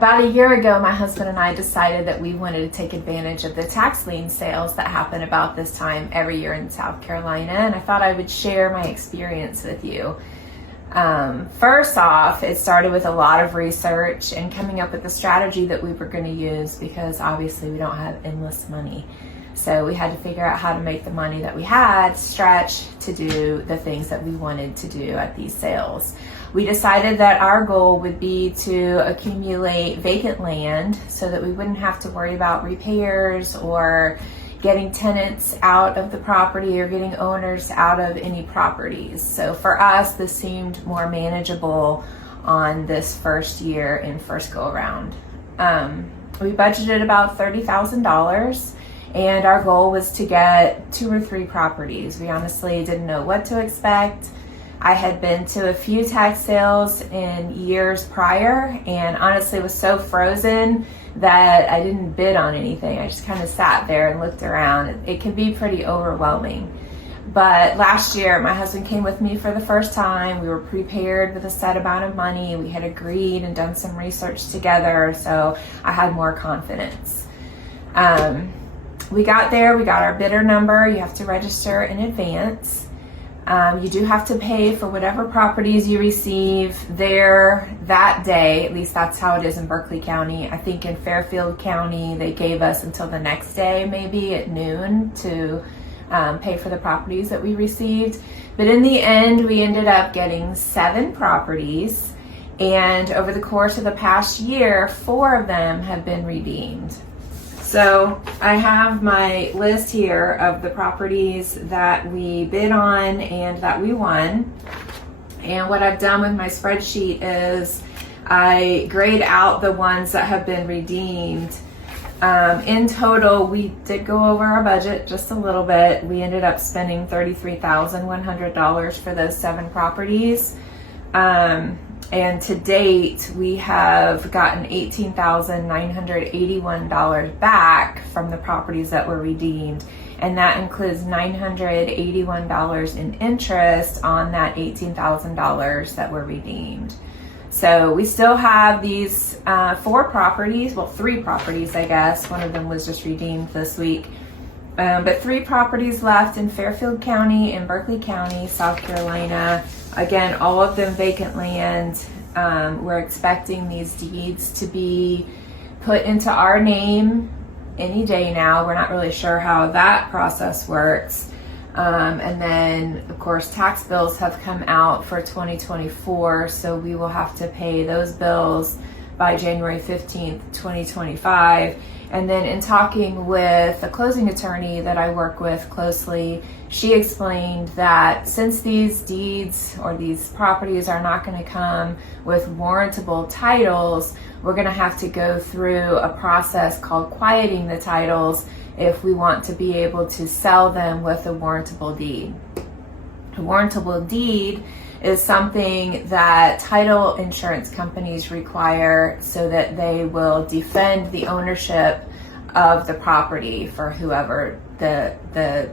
About a year ago, my husband and I decided that we wanted to take advantage of the tax lien sales that happen about this time every year in South Carolina, and I thought I would share my experience with you. First off, it started with a lot of research and coming up with a strategy that we were going to use, because obviously we don't have endless money. So we had to figure out how to make the money that we had stretch to do the things that we wanted to do at these sales. We decided that our goal would be to accumulate vacant land so that we wouldn't have to worry about repairs or getting tenants out of the property or getting owners out of any properties. So for us, this seemed more manageable on this first year and first go around. We budgeted about $30,000. And our goal was to get 2 or 3 properties. We honestly didn't know what to expect. I had been to a few tax sales in years prior and honestly was so frozen that I didn't bid on anything. I just kind of sat there and looked around. It can be pretty overwhelming. But last year, my husband came with me for the first time. We were prepared with a set amount of money. We had agreed and done some research together, so I had more confidence. We got there, we got our bidder number. You have to register in advance. You do have to pay for whatever properties you receive there that day. At least that's how it is in Berkeley County. I think in Fairfield County, they gave us until the next day, maybe at noon, to pay for the properties that we received. But in the end, we ended up getting 7 properties. And over the course of the past year, 4 of them have been redeemed. So I have my list here of the properties that we bid on and that we won. And what I've done with my spreadsheet is I grade out the ones that have been redeemed. In total, we did go over our budget just a little bit. We ended up spending $33,100 for those 7 properties. And to date, we have gotten $18,981 back from the properties that were redeemed. And that includes $981 in interest on that $18,000 that were redeemed. So we still have these 4 properties, well, 3 properties, I guess. One of them was just redeemed this week. But 3 properties left in Fairfield County and Berkeley County, South Carolina. Again, all of them vacant land. We're expecting these deeds to be put into our name any day now. We're not really sure how that process works. And then, of course, tax bills have come out for 2024, so we will have to pay those bills by January 15th, 2025. And then in talking with a closing attorney that I work with closely, she explained that since these deeds or these properties are not going to come with warrantable titles, we're going to have to go through a process called quieting the titles if we want to be able to sell them with a warrantable deed. A warrantable deed is something that title insurance companies require so that they will defend the ownership of the property for whoever the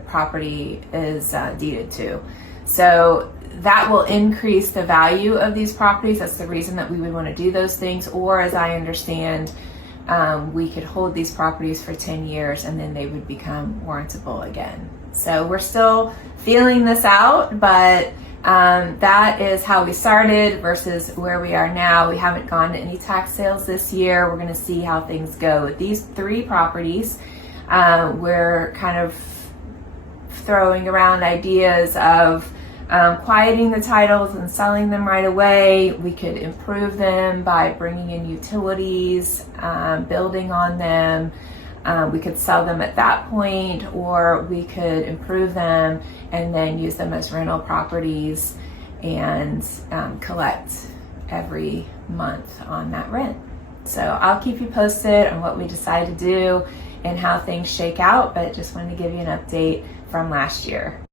property is deeded to. So that will increase the value of these properties. That's the reason that we would want to do those things. Or, as I understand, we could hold these properties for 10 years and then they would become warrantable again. So we're still feeling this out, but that is how we started versus where we are now. We haven't gone to any tax sales this year. We're going to see how things go. With these 3 properties, we're kind of throwing around ideas of quieting the titles and selling them right away. We could improve them by bringing in utilities, building on them. We could sell them at that point, or we could improve them and then use them as rental properties and collect every month on that rent. So I'll keep you posted on what we decide to do and how things shake out, but just wanted to give you an update from last year.